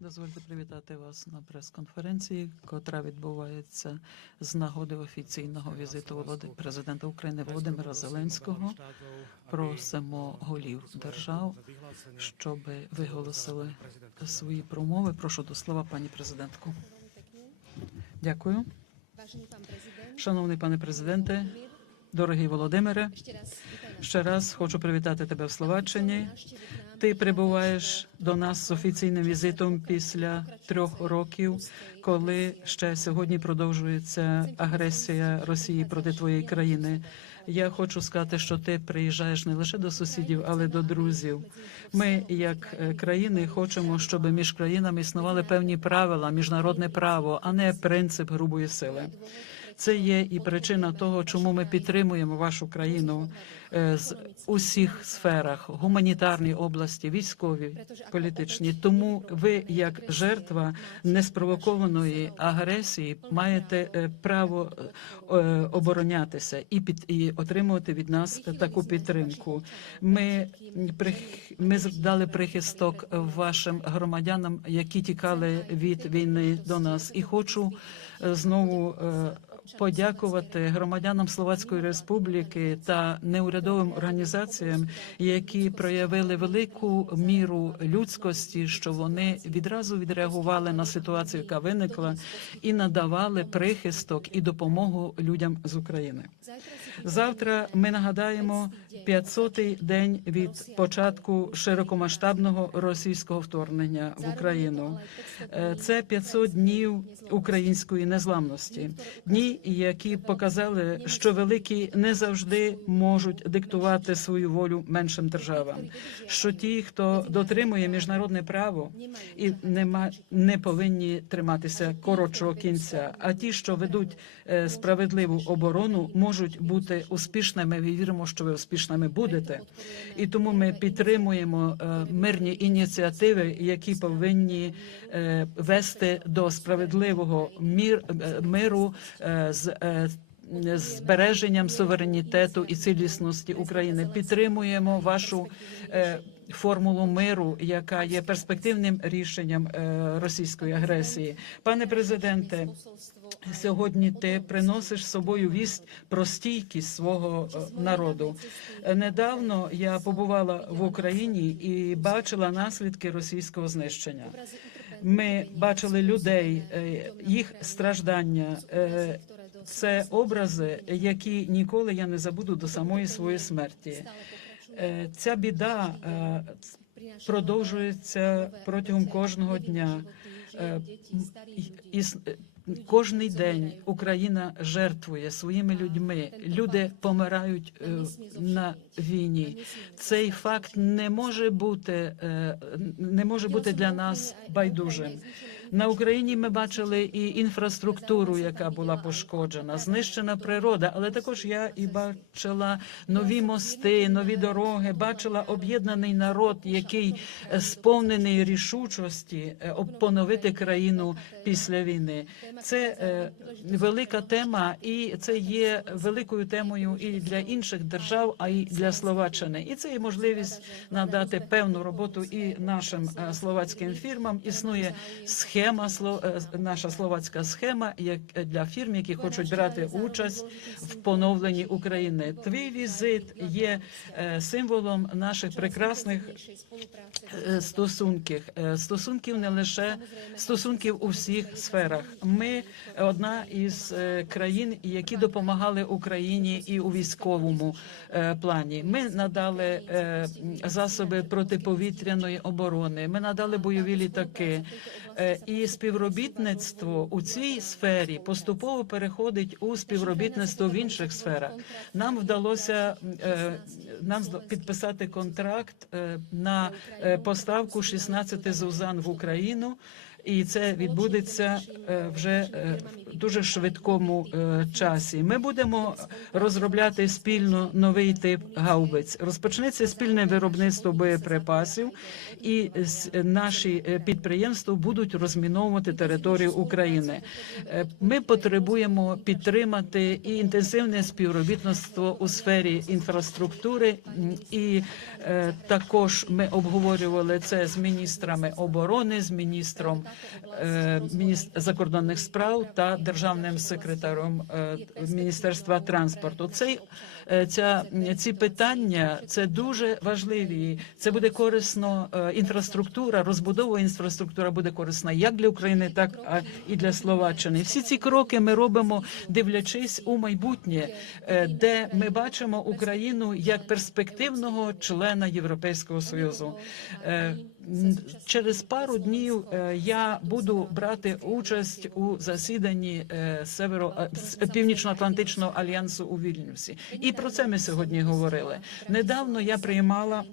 Дозвольте привітати вас на прес-конференції, котра відбувається з нагоди офіційного візиту президента України Володимира Зеленського. Просимо голів держав, щоб виголосили свої промови. Прошу до слова, пані президентку. Дякую, шановний пане президенте, дорогий Володимире. Ще раз хочу привітати тебе в Словаччині. Ти прибуваєш до нас з офіційним візитом після трьох років, коли ще сьогодні продовжується агресія Росії проти твоєї країни. Я хочу сказати, що ти приїжджаєш не лише до сусідів, але до друзів. Ми, як е, країни, хочемо, щоб між країнами існували певні правила, міжнародне право, а не принцип грубої сили. Це є і причина того, чому ми підтримуємо вашу країну е, з усіх сферах гуманітарній області, військовій, політичній. Тому ви, як жертва неспровокованої агресії, маєте е, право е, оборонятися і під і отримувати від нас таку підтримку. Ми ми дали прихисток вашим громадянам, які тікали від війни до нас, і хочу знову. Подякувати громадянам Словацької Республіки та неурядовим організаціям, які проявили велику міру людськості, що вони відразу відреагували на ситуацію, яка виникла, і надавали прихисток і допомогу людям з України. Завтра ми нагадаємо 500-й день від початку широкомасштабного російського вторгнення в Україну. Е, Це 500 днів української незламності, дні, які показали, що великі не завжди можуть диктувати свою волю меншим державам. Що ті, хто дотримує міжнародне право і нема не повинні триматися коротшого кінця. А ті, що ведуть е, справедливу оборону, можуть бути успішними. Ми віримо, що ви успішними будете. І тому ми підтримуємо е, мирні ініціативи, які повинні е, вести до справедливого е, миру з. збереженням суверенітету і цілісності України підтримуємо вашу формулу миру, яка є перспективним рішенням е, російської агресії. Пане президенте, Сьогодні ти приносиш з собою вість про стійкість свого е, народу. Недавно я побувала в Україні і бачила наслідки російського знищення. Ми бачили людей, е, їх страждання. Це образи, які ніколи я не забуду до самої своєї смерті. Е, Ця біда е, продовжується протягом кожного дня. Е, і Кожний день Україна жертвує своїми людьми. Люди помирають на війні. Цей факт не може бути не може бути для нас байдужим. На Україні ми бачили і інфраструктуру, яка була пошкоджена, знищена природа, але також я і бачила нові мости, нові дороги. Бачила об'єднаний народ, який сповнений рішучості е, поновити країну після війни. Це е, велика тема, і це є великою темою і для інших держав, а й для Словаччини. І це є можливість надати певну роботу і нашим е, словацьким фірмам. Існує схема сло- е, наша словацька схема, як е, для фірм, які хочуть брати участь в поновленні України. Твій візит є е, символом наших прекрасних стосунків, стосунків не лише стосунків у всіх сферах. Ми одна із країн, які допомагали Україні і у військовому плані. Ми надали засоби протиповітряної оборони. Ми надали бойові літаки. І співробітництво у цій сфері поступово переходить у співробітництво в інших сферах. Нам вдалося е, нам підписати контракт е, на е, поставку 16 зузан в Україну. І це відбудеться е, вже е, в дуже швидкому е, часі. Ми будемо розробляти спільно новий тип гаубиць. Розпочнеться спільне виробництво боєприпасів, і наші е, підприємства будуть розміновувати територію України. Е, Ми потребуємо підтримати і інтенсивне співробітництво у сфері інфраструктури, і е, також ми обговорювали це з міністрами оборони, з міністром е, мініс- закордонних справ та державним секретарем е, Міністерства транспорту. Цей е, ця ці питання це дуже важливі. Це буде корисно. е, Інфраструктура, розбудова інфраструктура буде корисна як для України, так і для Словаччини. Всі ці кроки ми робимо, дивлячись у майбутнє, е, де ми бачимо Україну як перспективного члена Європейського союзу. Е, Через пару днів е, я буду брати участь у засіданні е, Северо е, Північно-Атлантичного альянсу у Вільнюсі. І про це ми сьогодні говорили. Недавно я приймала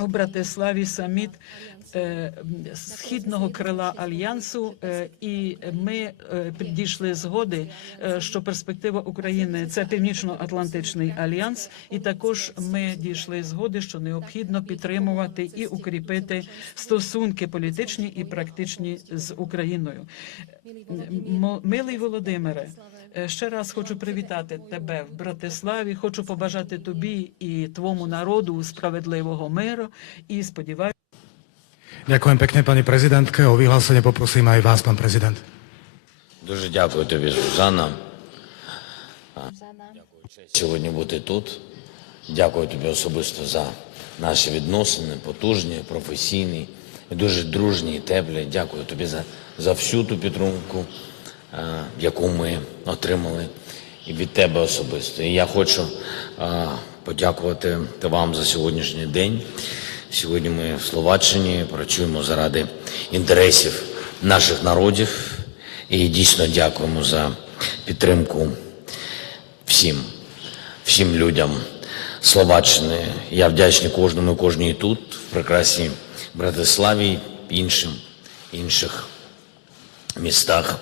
у Братиславі саміт е, східного крила альянсу, е, і ми е, підійшли згоди, е, що перспектива України це північно-атлантичний альянс, і також ми дійшли згоди, що необхідно підтримувати і укріпити стосунки політичні і практичні з Україною. Милий Володимире. Е, Ще раз хочу привітати тебе в Братиславі. Хочу побажати тобі і твому народу справедливого миру. І сподіваюся. Ďakujem pekne pani prezidentke. O vyhlásenie poprosím aj vás, pán prezident. Дуже дякую тобі, Сузанна. Дякую честь сьогодні бути тут. Дякую тобі особисто за наші відносини, потужні, професійні, дуже дружні і теплі. Дякую тобі за, за всю ту підтримку, яку ми отримали від тебе особисто. І я хочу е, подякувати вам за сьогоднішній день. Сьогодні ми в Словаччині працюємо заради інтересів наших народів і дійсно дякуємо за підтримку всім, всім людям Словаччини. Я вдячний кожному і кожній тут, в прекрасній Братиславі, іншим, інших містах,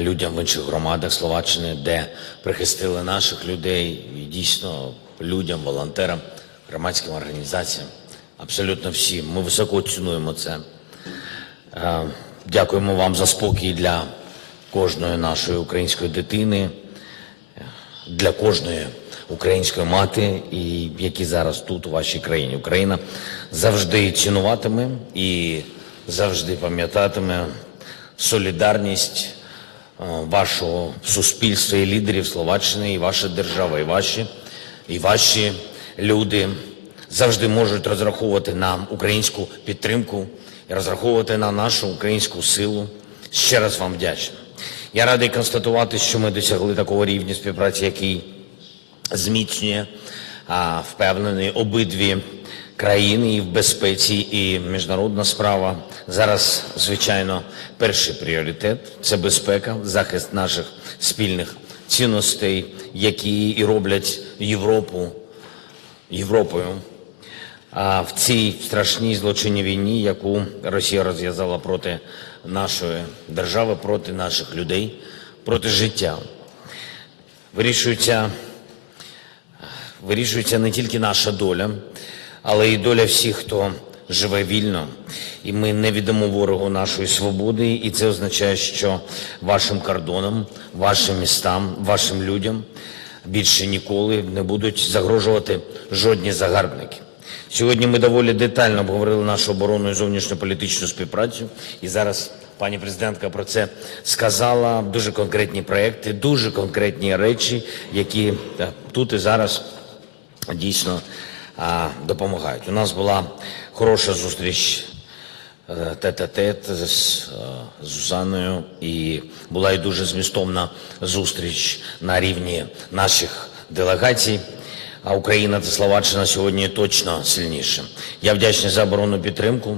людям в інших громадах Словаччини, де прихистили наших людей, і дійсно людям, волонтерам, громадським організаціям, абсолютно всім. Ми високо цінуємо це. Е, Дякуємо вам за спокій для кожної нашої української дитини, для кожної української мати, і які зараз тут у вашій країні. Україна завжди цінуватиме і завжди пам'ятатиме солідарність вашого суспільства і лідерів Словаччини, і ваша держава, і ваші, і ваші люди завжди можуть розраховувати на українську підтримку і розраховувати на нашу українську силу. Ще раз вам вдячний. Я радий констатувати, що ми досягли такого рівня співпраці, який зміцнює, впевнений, обидві країни і в безпеці, і міжнародна справа. Зараз, звичайно, перший пріоритет це безпека, захист наших спільних цінностей, які і роблять Європу Європою. А в цій страшній злочинній війні, яку Росія розв'язала проти нашої держави, проти наших людей, проти життя, вирішується, вирішується не тільки наша доля, але й доля всіх, хто живе вільно. І ми не віддамо ворогу нашої свободи, і це означає, що вашим кордонам, вашим містам, вашим людям більше ніколи не будуть загрожувати жодні загарбники. Сьогодні ми доволі детально обговорили нашу оборонну і зовнішньополітичну співпрацю. І зараз пані президентка про це сказала. Дуже конкретні проекти, дуже конкретні речі, які е, тут і зараз дійсно допомагають. У нас була хороша зустріч е, тет-а-тет з, з Зузаною, і була і дуже змістовна зустріч на рівні наших делегацій. А Україна та Словаччина сьогодні точно сильніше. Я вдячний за оборонну підтримку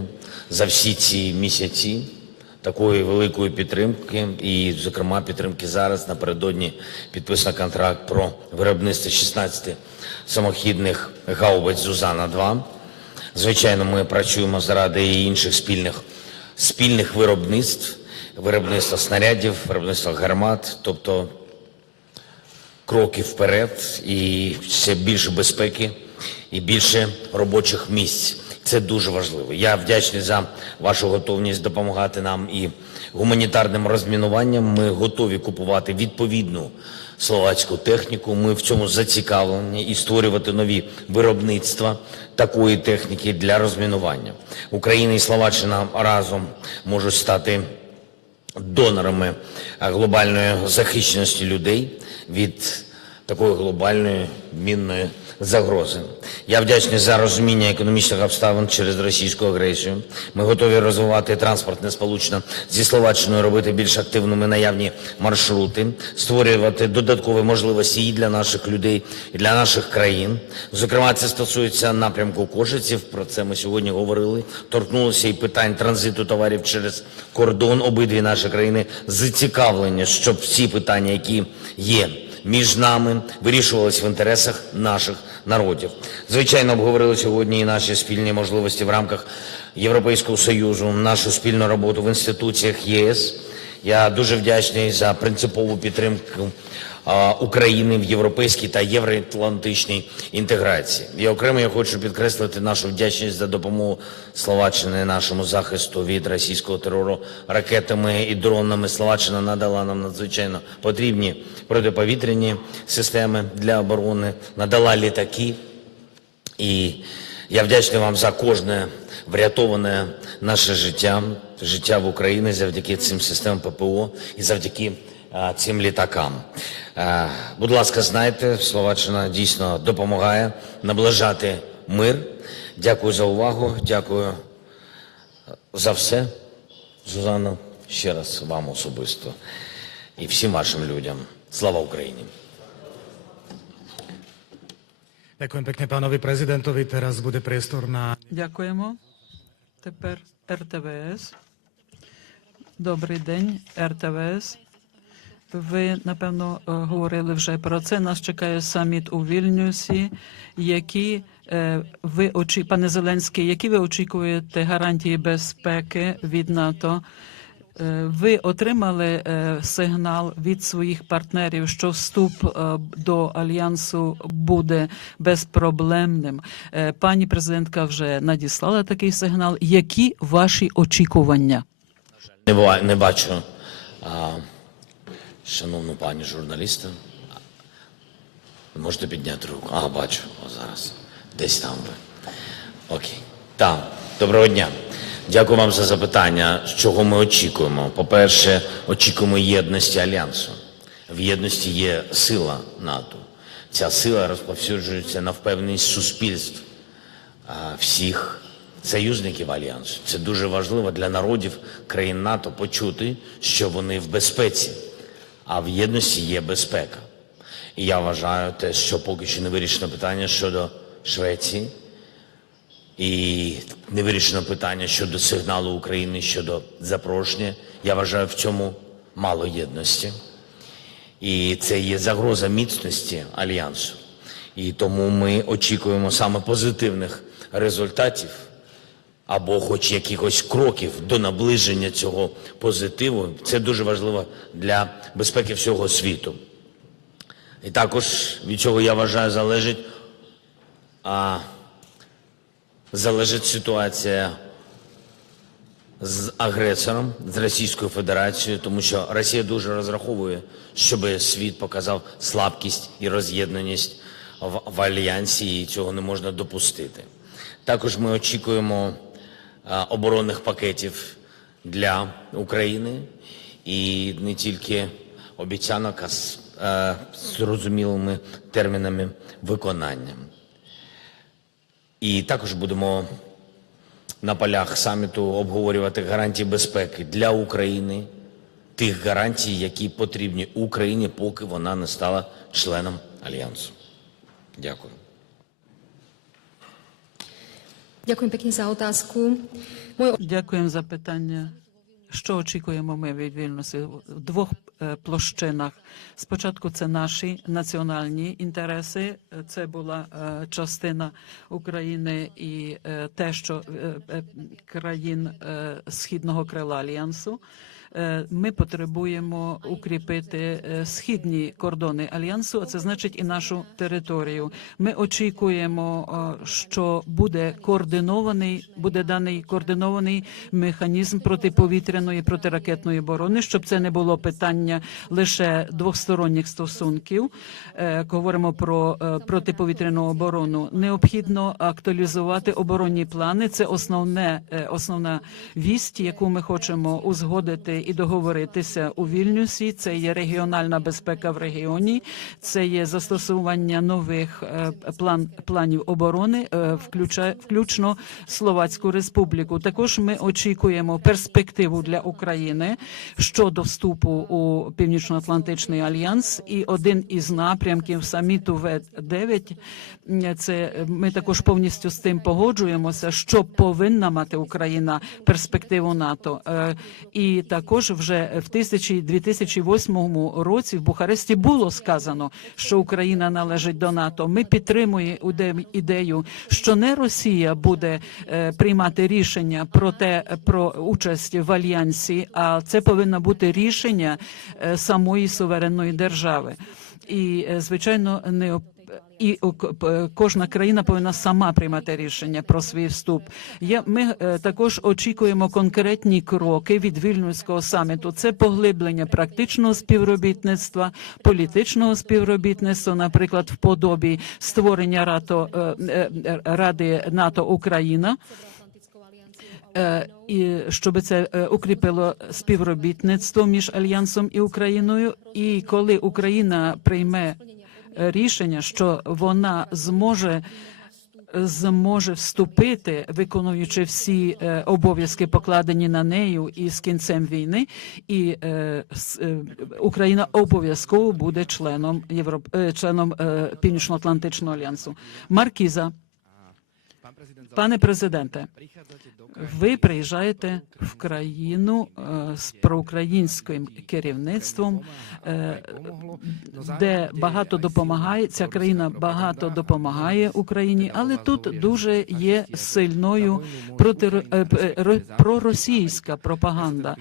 за всі ці місяці такої великої підтримки, і, зокрема, підтримки зараз напередодні підписано контракт про виробництво 16 самохідних гаубиць Зузана-2. Звичайно, ми працюємо заради і інших спільних, спільних виробництв, виробництва снарядів, виробництва гармат, тобто кроки вперед і ще більше безпеки і більше робочих місць. Це дуже важливо. Я вдячний за вашу готовність допомагати нам і гуманітарним розмінуванням. Ми готові купувати відповідну словацьку техніку. Ми в цьому зацікавлені і створювати нові виробництва такої техніки для розмінування. Україна і Словаччина разом можуть стати донорами глобальної захищеності людей від такої глобальної мінної загрози. Я вдячний за розуміння економічних обставин через російську агресію. Ми готові розвивати транспортне сполучення зі Словаччиною, робити більш активними наявні маршрути, створювати додаткові можливості і для наших людей, і для наших країн. Зокрема, це стосується напрямку Кошиців. Про це ми сьогодні говорили. Торкнулося і питань транзиту товарів через кордон. Обидві наші країни зацікавлені, щоб всі питання, які є між нами вирішувалось в інтересах наших народів. Звичайно, обговорили сьогодні і наші спільні можливості в рамках Європейського Союзу, нашу спільну роботу в інституціях ЄС. Я дуже вдячний за принципову підтримку України в європейській та євроатлантичній інтеграції. І окремо я хочу підкреслити нашу вдячність за допомогу Словаччини нашому захисту від російського терору ракетами і дронами. Словаччина надала нам надзвичайно потрібні протиповітряні системи для оборони, надала літаки. І я вдячний вам за кожне врятоване наше життя, життя в Україні завдяки цим системам ППО і завдяки цим літакам. Е, Будь ласка, знайте, Словаччина дійсно допомагає наближати мир. Дякую за увагу, дякую за все. Зузанна, ще раз вам особисто і всім вашим людям. Слава Україні! Ďakujem pekne pánovi prezidentovi. Teraz bude priestor na Дякуємо. Тепер РТВС. Добрий день, РТВС. Ви напевно е, говорили вже про це. Нас чекає саміт у Вільнюсі. Які е, ви очі, пане Зеленський, які ви очікуєте гарантії безпеки від НАТО? Е, Ви отримали сигнал від своїх партнерів, що вступ до альянсу буде безпроблемним. Пані президентка вже надіслала такий сигнал. Які ваші очікування? Не, ба- не бачу шановну пані журналіста. Ви можете підняти руку? А, бачу, о, зараз. Десь там ви. Окей. Там. Доброго дня. Дякую вам за запитання. З чого ми очікуємо? По-перше, очікуємо єдності Альянсу. В єдності є сила НАТО. Ця сила розповсюджується на впевненість суспільств всіх союзників альянсу. Це дуже важливо для народів країн НАТО почути, що вони в безпеці, а в єдності є безпека. І я вважаю те, що поки що не вирішено питання щодо Швеції, і не вирішено питання щодо сигналу України щодо запрошення. Я вважаю в цьому мало єдності. І це є загроза міцності альянсу. І тому ми очікуємо саме позитивних результатів або хоч якихось кроків до наближення цього позитиву. Це дуже важливо для безпеки всього світу. І також від цього я вважаю залежить, а, залежить ситуація з агресором, з Російською Федерацією, тому що Росія дуже розраховує, щоб світ показав слабкість і роз'єднаність в, в альянсі, і цього не можна допустити. Також ми очікуємо оборонних пакетів для України і не тільки обіцянок, а з е, зрозумілими термінами виконання. І також будемо на полях саміту обговорювати гарантії безпеки для України, тих гарантій, які потрібні Україні, поки вона не стала членом альянсу. Дякую. Ďakujem пекні за отазку. Дякуємо за питання. Що очікуємо ми від вільності в двох площинах? Спочатку це наші національні інтереси. Це була частина України і те, що країн східного крила альянсу. Е, Ми потребуємо укріпити е, східні кордони альянсу, а це значить і нашу територію. Ми очікуємо, е, що буде координований, буде даний координований механізм протиповітряної протиракетної оборони, щоб це не було питання лише двосторонніх стосунків. Говоримо про протиповітряну оборону. Необхідно актуалізувати оборонні плани. Це основне основна вість, яку ми хочемо узгодити і договоритися у Вільнюсі. Це є регіональна безпека в регіоні, це є застосування нових е, план планів оборони, е, включно Словацьку Республіку. Також ми очікуємо перспективу для України щодо вступу у Північно-Атлантичний альянс. І один із напрямків саміту В9 – це ми також повністю з тим погоджуємося, що повинна мати Україна перспективу НАТО. Е, І також вже в 1000 2008 році в Бухаресті було сказано, що Україна належить до НАТО. Ми підтримуємо ідею, що не Росія буде е, приймати рішення про те про участь в альянсі, а це повинно бути рішення е, самої суверенної держави. І е, звичайно не і о, кожна країна повинна сама приймати рішення про свій вступ. Ми е, також очікуємо конкретні кроки від вільнюського саміту. Це поглиблення практичного співробітництва, політичного співробітництва, наприклад, в подобі створення РАТО, е, е, е, Ради НАТО Україна. Е, і щоб це е, укріпило співробітництво між альянсом і Україною. І коли Україна прийме е, рішення, що вона зможе. Зможе вступити, виконуючи всі е, обов'язки, покладені на нею, і з кінцем війни, і е, е, Україна обов'язково буде членом Європ... е, членом е, Північно-Атлантичного альянсу. Маркіза, пане президенте, ви приїжджаєте в країну е, з проукраїнським керівництвом, е, де багато допомагає. Ця країна багато допомагає Україні, але тут дуже є сильною проти проросійська пропаганда.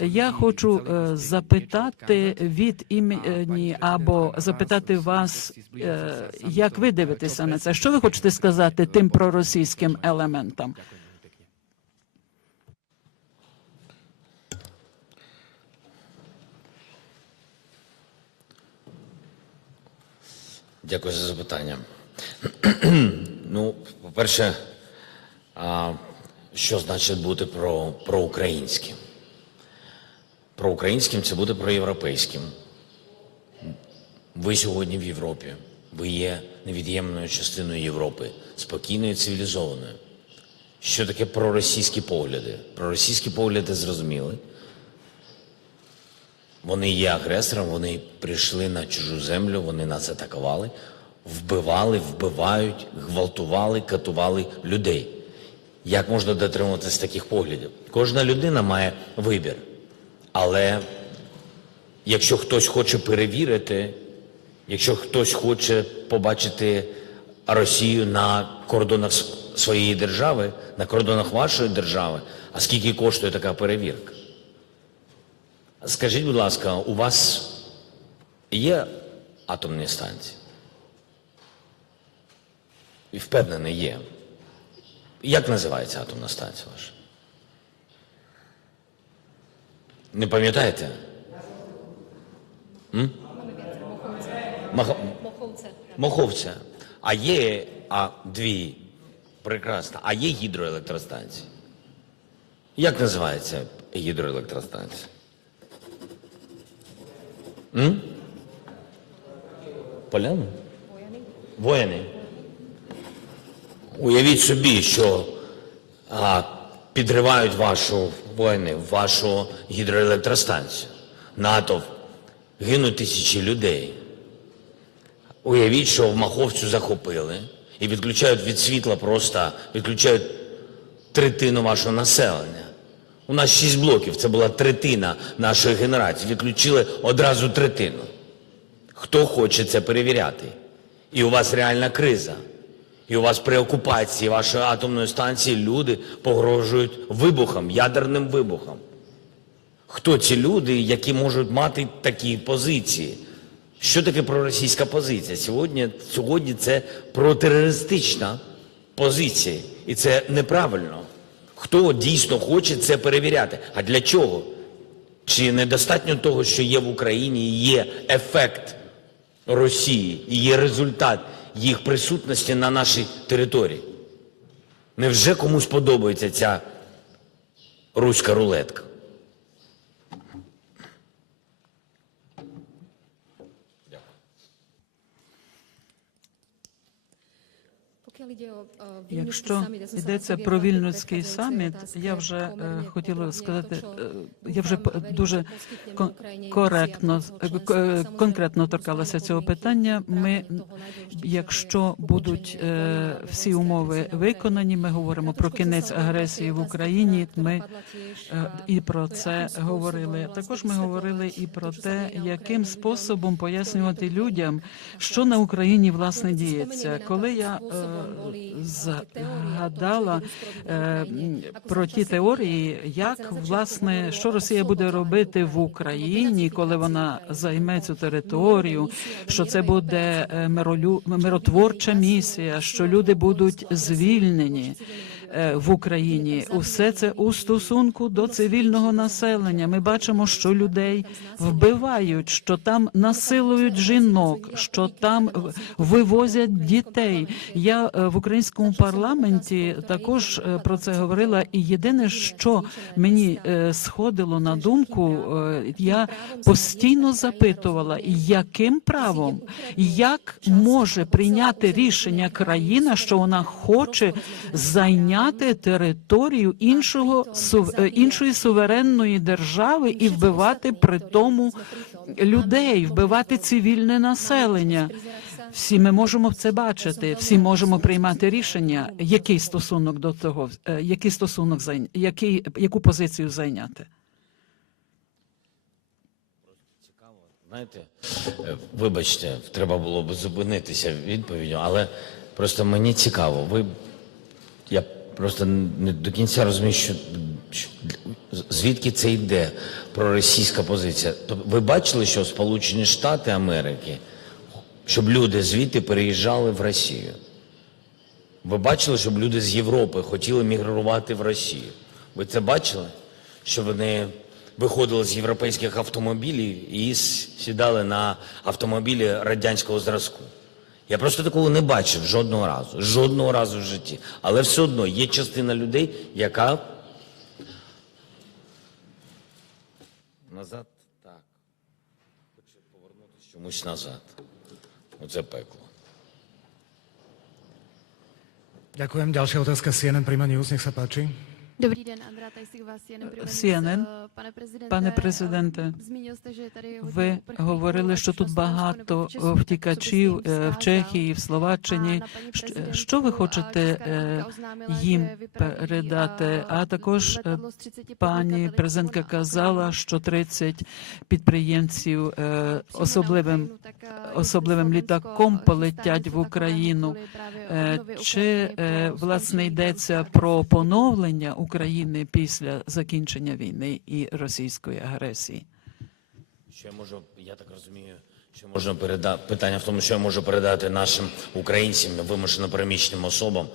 Я хочу е, запитати від імені або запитати вас, е, як ви дивитеся на це? Що ви хочете сказати тим проросійським елементам? Дякую за запитання. ну, по-перше, що значить бути про, проукраїнським? Проукраїнським це бути проєвропейським. Ви сьогодні в Європі. Ви є невід'ємною частиною Європи, спокійною, цивілізованою. Що таке проросійські погляди? Проросійські погляди зрозуміли. Вони є агресором, вони прийшли на чужу землю, вони нас атакували, вбивали, вбивають, гвалтували, катували людей. Як можна дотримуватися таких поглядів? Кожна людина має вибір. Але якщо хтось хоче перевірити, якщо хтось хоче побачити Росію на кордонах своєї держави, на кордонах вашої держави, а скільки коштує така перевірка? Скажіть, будь ласка, у вас є атомні станції? І впевнений, є. Як називається атомна станція ваша? Не пам'ятаєте? М? Мах... Моховця. А є а, дві. Прекрасно. А є гідроелектростанції? Як називається гідроелектростанція? М? Поляни? Вояни. Уявіть собі, що а, підривають вашу воїни, вашу гідроелектростанцію. НАТО гинуть тисячі людей. Уявіть, що в Маховцю захопили і відключають від світла просто, відключають третину вашого населення. У нас шість блоків, це була третина нашої генерації. Відключили одразу третину. Хто хоче це перевіряти? І у вас реальна криза. І у вас при окупації вашої атомної станції люди погрожують вибухом, ядерним вибухом. Хто ці люди, які можуть мати такі позиції? Що таке проросійська позиція? Сьогодні, сьогодні це протерористична позиція, і це неправильно. Хто дійсно хоче це перевіряти? А для чого? Чи недостатньо того, що є в Україні, є ефект Росії, є результат їх присутності на нашій території? Невже комусь подобається ця руська рулетка? Якщо йдеться про predchádzajúcej саміт, я вже е, хотіла сказати, е, я вже дуже коректно, е, е, конкретно торкалася цього питання. Ми, якщо будуть е, всі умови виконані, ми говоримо про кінець агресії в Україні. Ми е, і про це говорили. Також ми говорили і про те, яким способом пояснювати людям, що на Україні власне діється. Коли я е, згадала na е, про ті теорії, як на початку власне що Росія буде робити в Україні, коли вона займе цю територію, що це буде е, миротворча місія, що люди будуть звільнені. е, в Україні. Усе це у стосунку до цивільного населення. Ми бачимо, що людей вбивають, що там насилують жінок, що там вивозять дітей. Я е, в українському парламенті також е, про це говорила. І єдине, що мені е, сходило на думку, е, я постійно запитувала, яким правом, як може прийняти рішення країна, що вона хоче зайняти територію іншого е, іншої суверенної держави і вбивати при тому людей, вбивати цивільне населення. Всі ми можемо це бачити, всі можемо приймати рішення, який стосунок до того, е, який стосунок який, яку позицію зайняти. Знаєте, е, вибачте, треба було б зупинитися відповіддю, але просто мені цікаво. Ви я просто не до кінця розумію, що, що звідки це йде проросійська позиція. Тобто ви бачили, що Сполучені Штати Америки, щоб люди звідти переїжджали в Росію. Ви бачили, щоб люди з Європи хотіли мігрувати в Росію? Ви це бачили? Що вони виходили з європейських автомобілів і сідали на автомобілі радянського зразку? Я просто такого не бачив жодного разу, жодного разу в житті. Але все одно є частина людей, яка назад так. Хоче повернутися чомусь назад. Оце пекло. Ďakujem. Ďalšia otázka CNN Prima News, nech sa páči. Dobrý den, Andrea Tajsik vás News. CNN. Eh, Pane prezidente, Пане президенте, eh, ви говорили, що тут багато е, втікачів jim е, в? Чехії, в Словаччині. Що ви хочете е, їм передати? а, також е, letadlo з 30 пані президентка казала, що 30 підприємців е, особливим eh, особливим літаком полетять в Україну. Е, Чи е, власне йдеться про поновлення України після закінчення війни і російської агресії? Що я можу, я так розумію, що можна передати питання в тому, що я можу передати нашим українцям, вимушено переміщеним особам.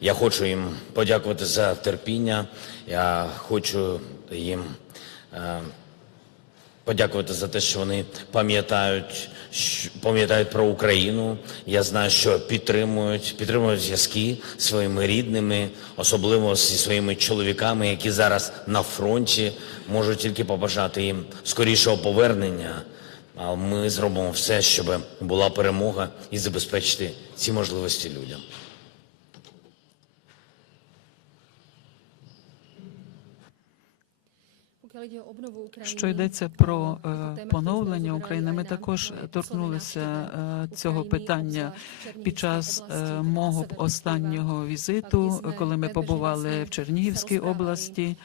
Я хочу їм подякувати за терпіння. Я хочу їм е, подякувати за те, що вони пам'ятають, пам'ятають про Україну. Я знаю, що підтримують, підтримують зв'язки своїми рідними, особливо зі своїми чоловіками, які зараз на фронті. Можу тільки побажати їм скорішого повернення. А ми зробимо все, щоб була перемога і забезпечити ці можливості людям. Що йдеться про е, поновлення України, ми також торкнулися е, цього питання під час е, мого останнього візиту, коли ми побували в Чернігівській області.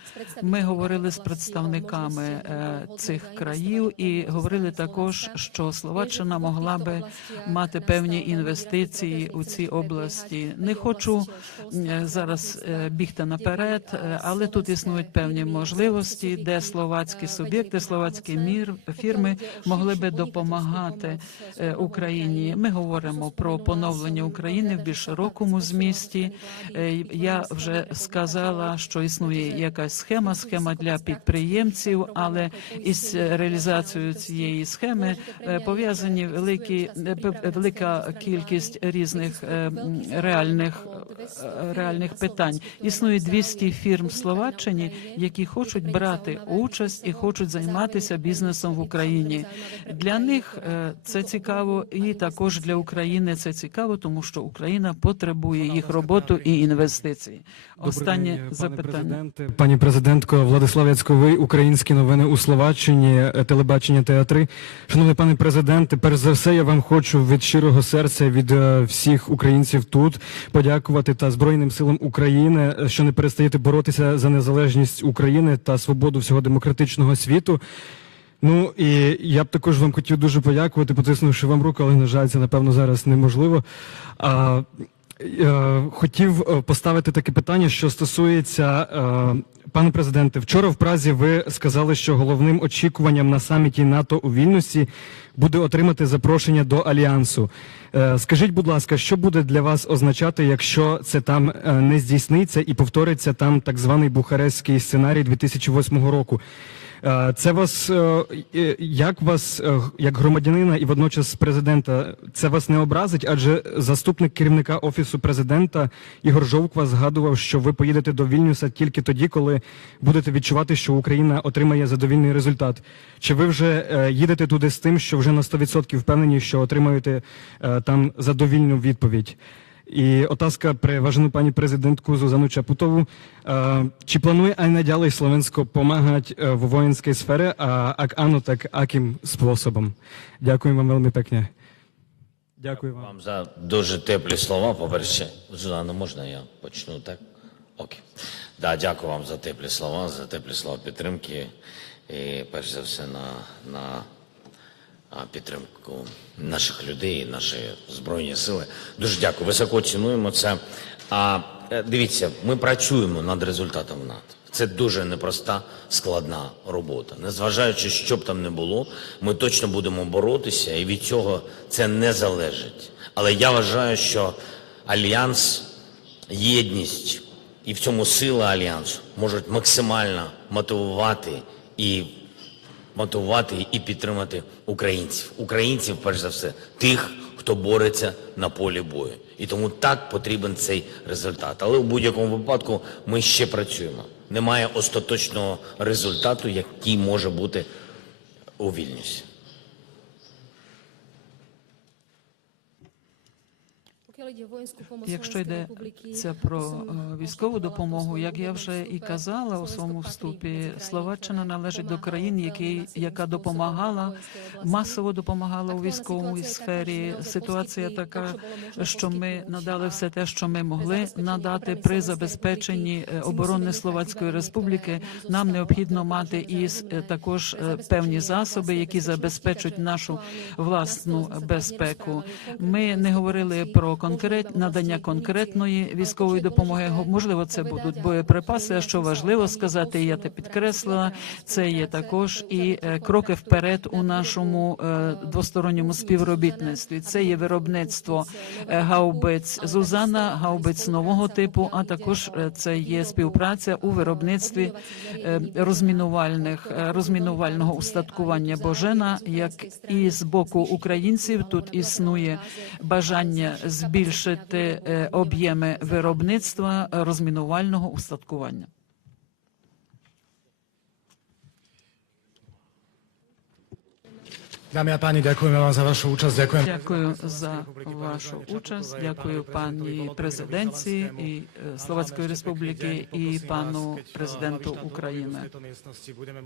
Ми говорили з представниками е, цих країв і говорили також, що Словаччина могла би мати певні інвестиції у ці області. Не хочу е, зараз е, бігти наперед, е, але тут існують певні можливості де словацькі суб'єкти, словацькі мір фірми могли би допомагати е, Україні. Ми говоримо про поновлення України в більш широкому змісті. Е, Я вже сказала, що існує якась схема, схема для підприємців, але із реалізацією цієї схеми е, пов'язані великі е, велика кількість різних е, реальних е, реальних питань. Існує 200 фірм в Словаччині, які хочуть брати участь і хочуть займатися бізнесом в Україні. Для них е, це цікаво, і також для України це цікаво, тому що Україна потребує їх роботу і інвестицій. Останнє запитання. Пані президентко Владислав Яцьковий, українські новини у Словаччині, е, телебачення театри. Шановний пане президенте, перш за все, я вам хочу від щирого серця від е, всіх українців тут подякувати та Збройним силам України, що не перестаєте боротися за незалежність України та свободу всього демократичного світу. Ну і я б також вам хотів дуже подякувати, потиснувши вам руку, але на жаль, це напевно зараз неможливо. А, хотів е, поставити таке питання, що стосується е, пане президенте. Вчора в Празі ви сказали, що головним очікуванням на саміті НАТО у Вільнюсі буде отримати запрошення до альянсу. Е, Скажіть, будь ласка, що буде для вас означати, якщо це там е, не здійсниться і повториться там так званий бухарестський сценарій 2008 року? Е, Це вас е, як вас, е, як громадянина і водночас президента, це вас не образить, адже заступник керівника офісу президента Ігор Жовква згадував, що ви поїдете до Вільнюса тільки тоді, коли будете відчувати, що Україна отримає задовільний результат. Чи ви вже їдете туди з тим, що вже на 100% впевнені, що отримаєте там задовільну відповідь? І. Uh, Či plánuje aj naďalej Slovensko pomáhať uh, vo vojenskej sfére a ak áno, tak akým spôsobom? Ďakujem vám veľmi pekne. Ďakujem vám. Вам за дуже теплі слова. Можна я почну так? Дякую вам за теплі слова, за теплі слова підтримки. І перш за все на, на підтримку наших людей, наші збройні сили. Дуже дякую. Високо цінуємо це. А е, дивіться, ми працюємо над результатом НАТО. Це дуже непроста, складна робота. Незважаючи, що б там не було, ми точно будемо боротися, і від цього це не залежить. Але я вважаю, що альянс, єдність і в цьому сила альянсу можуть максимально мотивувати і мотивувати і підтримати українців. Українців, перш за все, тих, хто бореться на полі бою. І тому так потрібен цей результат. Але в будь-якому випадку ми ще працюємо. Немає остаточного результату, який може бути у Вільнюсі. Якщо йдеться про е, військову допомогу, як я вже і казала у своєму вступі, Словаччина належить до країн, які яка допомагала масово допомагала у військовій сфері. Ситуація така, що ми надали все те, що ми могли надати при забезпеченні е, оборони Словацької Республіки. Нам необхідно мати і е, також певні засоби, які забезпечують нашу власну безпеку. Ми не говорили про конкрет надання конкретної військової допомоги. Можливо, це будуть боєприпаси. А що важливо сказати, я те підкреслила. Це є також і е, кроки вперед у нашому е, двосторонньому співробітництві. Це є виробництво е, гаубиць Зузана, гаубиць нового типу. А також це є співпраця у виробництві розмінувальних розмінувального устаткування Божена, як і з боку українців тут існує бажання збільшити е, об'єми виробництва е, розмінувального устаткування. Dámy a páni, ďakujeme vám za vašu účasť. Ďakujem. Дякую за вашу участь. Дякую пані президенці і Словацької Республіки і пану президенту України.